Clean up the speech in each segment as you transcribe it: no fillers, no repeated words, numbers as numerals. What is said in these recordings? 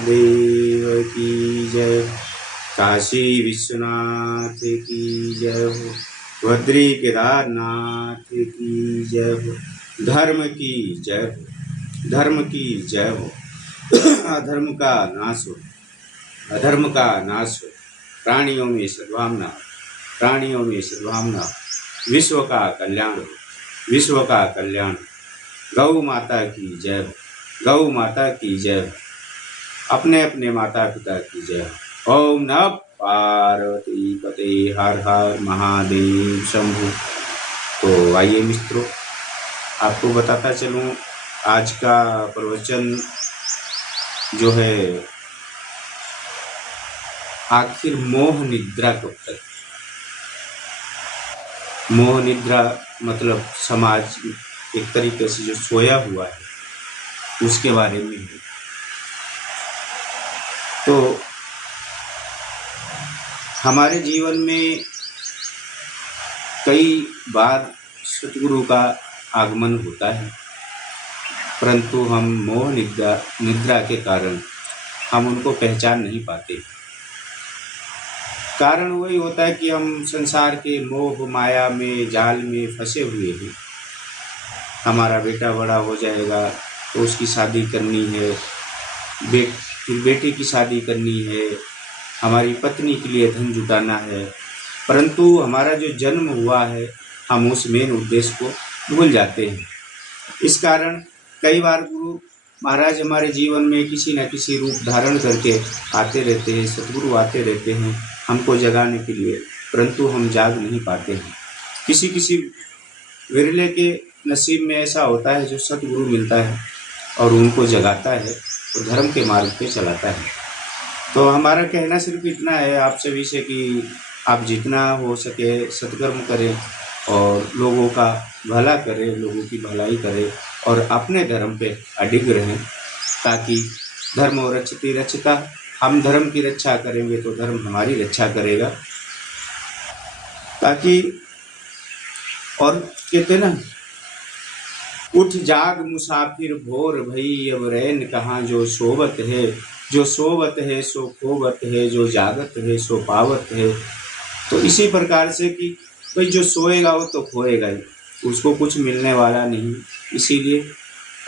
महादेव की जय। काशी विश्वनाथ की जय हो। बद्री केदारनाथ की जय हो। धर्म की जय हो। धर्म की जय हो। अधर्म का नाश हो। अधर्म का नाश हो। प्राणियों में सद्भावना, प्राणियों में सद्भावना। विश्व का कल्याण हो। विश्व का कल्याण। गौ माता की जय हो। गौ माता की जय हो। अपने अपने माता पिता की जय हो। ओम नमः पार्वती पते हर हर महादेव शंभु। तो आइए मित्रों, आपको बताता चलूं आज का प्रवचन जो है, आखिर मोह निद्रा कब तक। मोह निद्रा मतलब समाज एक तरीके से जो सोया हुआ है उसके बारे में है। तो हमारे जीवन में कई बार सतगुरु का आगमन होता है, परंतु हम मोह निद्रा के कारण हम उनको पहचान नहीं पाते। कारण वही होता है कि हम संसार के मोह माया में जाल में फंसे हुए हैं। हमारा बेटा बड़ा हो जाएगा तो उसकी शादी करनी है, बेटी की शादी करनी है, हमारी पत्नी के लिए धन जुटाना है, परंतु हमारा जो जन्म हुआ है हम उस मेन उद्देश्य को भूल जाते हैं। इस कारण कई बार गुरु महाराज हमारे जीवन में किसी न किसी रूप धारण करके आते रहते हैं, सतगुरु आते रहते हैं हमको जगाने के लिए, परंतु हम जाग नहीं पाते हैं। किसी किसी विरले के नसीब में ऐसा होता है जो सतगुरु मिलता है और उनको जगाता है और धर्म के मार्ग पे चलाता है। तो हमारा कहना सिर्फ इतना है आप सभी से कि आप जितना हो सके सत्कर्म करें और लोगों का भला करें, लोगों की भलाई करें और अपने धर्म पे अडिग रहें, ताकि धर्म रक्षति रक्षिता। हम धर्म की रक्षा करेंगे तो धर्म हमारी रक्षा करेगा। ताकि और कहते ना, उठ जाग मुसाफिर भोर भई अब रैन कहाँ, जो सोवत है जो सोवत है सो खोवत है, जो जागत है सो पावत है। तो इसी प्रकार से कि भाई जो सोएगा वो तो खोएगा ही, उसको कुछ मिलने वाला नहीं। इसीलिए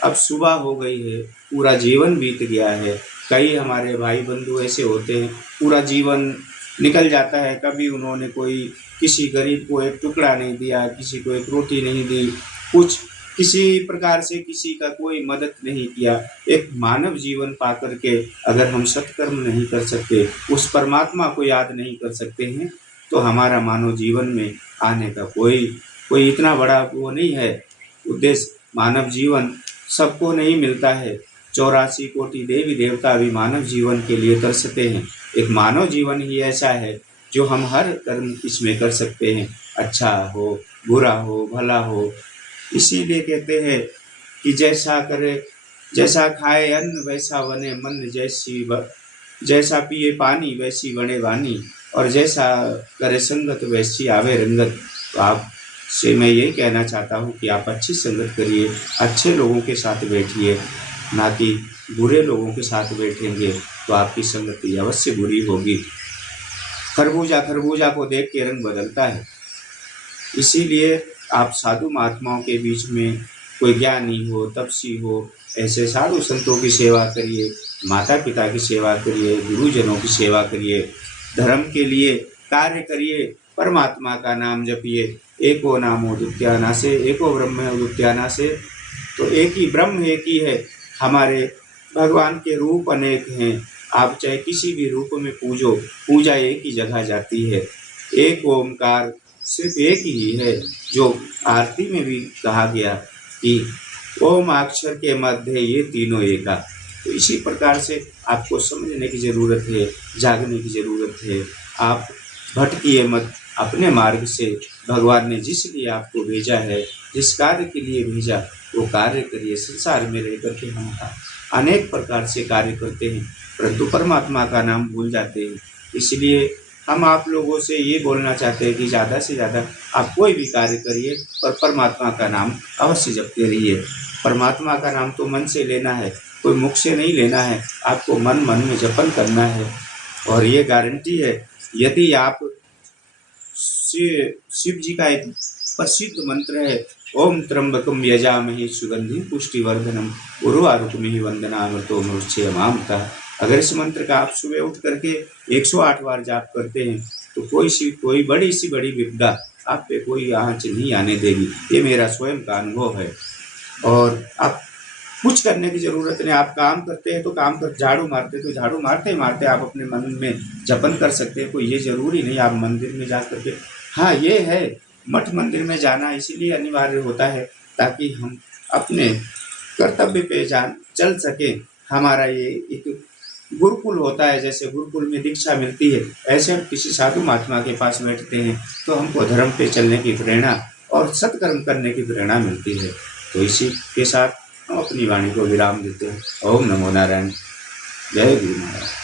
अब सुबह हो गई है, पूरा जीवन बीत गया है। कई हमारे भाई बंधु ऐसे होते हैं पूरा जीवन निकल जाता है, कभी उन्होंने कोई किसी गरीब को एक टुकड़ा नहीं दिया, किसी को एक रोटी नहीं दी, कुछ किसी प्रकार से किसी का कोई मदद नहीं किया। एक मानव जीवन पा करके अगर हम सत्कर्म नहीं कर सकते, उस परमात्मा को याद नहीं कर सकते हैं, तो हमारा मानव जीवन में आने का कोई इतना बड़ा वो नहीं है उद्देश्य। मानव जीवन सबको नहीं मिलता है। 84 कोटि देवी देवता भी मानव जीवन के लिए तरसते हैं। एक मानव जीवन ही ऐसा है जो हम हर कर्म इसमें कर सकते हैं, अच्छा हो बुरा हो भला हो। इसीलिए कहते हैं कि जैसा करे जैसा खाए अन्न वैसा बने मन, जैसा पिए पानी वैसी बने वाणी, और जैसा करे संगत वैसी आवे रंगत। तो आप से मैं ये कहना चाहता हूँ कि आप अच्छी संगत करिए, अच्छे लोगों के साथ बैठिए, ना कि बुरे लोगों के साथ बैठेंगे तो आपकी संगति अवश्य बुरी होगी। खरबूजा को देख के रंग बदलता है। इसीलिए आप साधु महात्माओं के बीच में कोई ज्ञानी हो, तपस्वी हो, ऐसे साधु संतों की सेवा करिए, माता पिता की सेवा करिए, गुरुजनों की सेवा करिए, धर्म के लिए कार्य करिए, परमात्मा का नाम जपिए। एको नामो द्वितीयानासे, एको ब्रह्म द्वितीयानासे। तो एक ही ब्रह्म एक ही है। हमारे भगवान के रूप अनेक हैं, आप चाहे किसी भी रूप में पूजो, पूजा एक ही जगह जाती है। एक ओमकार सिर्फ एक ही है, जो आरती में भी कहा गया कि ओम अक्षर के मध्य ये तीनों एका। तो इसी प्रकार से आपको समझने की ज़रूरत है, जागने की ज़रूरत है। आप भटकिए मत अपने मार्ग से। भगवान ने जिस लिए आपको भेजा है, जिस कार्य के लिए भेजा, वो कार्य करिए। संसार में रह करके हम अनेक प्रकार से कार्य करते हैं, परंतु परमात्मा का नाम भूल जाते हैं। इसलिए हम आप लोगों से ये बोलना चाहते हैं कि ज़्यादा से ज़्यादा आप कोई भी कार्य करिए और परमात्मा का नाम अवश्य जपते रहिए। परमात्मा का नाम तो मन से लेना है, कोई मुख से नहीं लेना है, आपको मन मन में जपन करना है। और ये गारंटी है, यदि आप शिव जी का एक प्रसिद्ध मंत्र है, ओम त्र्यंबकम यजामहे सुगंधिम पुष्टिवर्धनम उर्वारुकमिहि वंदनामृतोर्मुक्षेमामृतः। अगर इस मंत्र का आप सुबह उठ करके 108 बार जाप करते हैं तो कोई बड़ी सी बड़ी विपदा आप पे कोई आंच नहीं आने देगी। ये मेरा स्वयं का अनुभव है। और आप कुछ करने की जरूरत नहीं, आप काम करते हैं तो काम कर, झाड़ू मारते तो झाड़ू मारते मारते आप अपने मन में जपन कर सकते हैं। कोई ये जरूरी नहीं आप मंदिर में जा करके। हाँ, ये है मठ मंदिर में जाना इसलिए अनिवार्य होता है ताकि हम अपने कर्तव्य पे चल सके। हमारा ये एक गुरुकुल होता है, जैसे गुरुकुल में दीक्षा मिलती है, ऐसे हम किसी साधु महात्मा के पास बैठते हैं तो हमको धर्म पे चलने की प्रेरणा और सत्कर्म करने की प्रेरणा मिलती है। तो इसी के साथ हम अपनी वाणी को विराम देते हैं। ओम नमो नारायण। जय गुरु महाराज।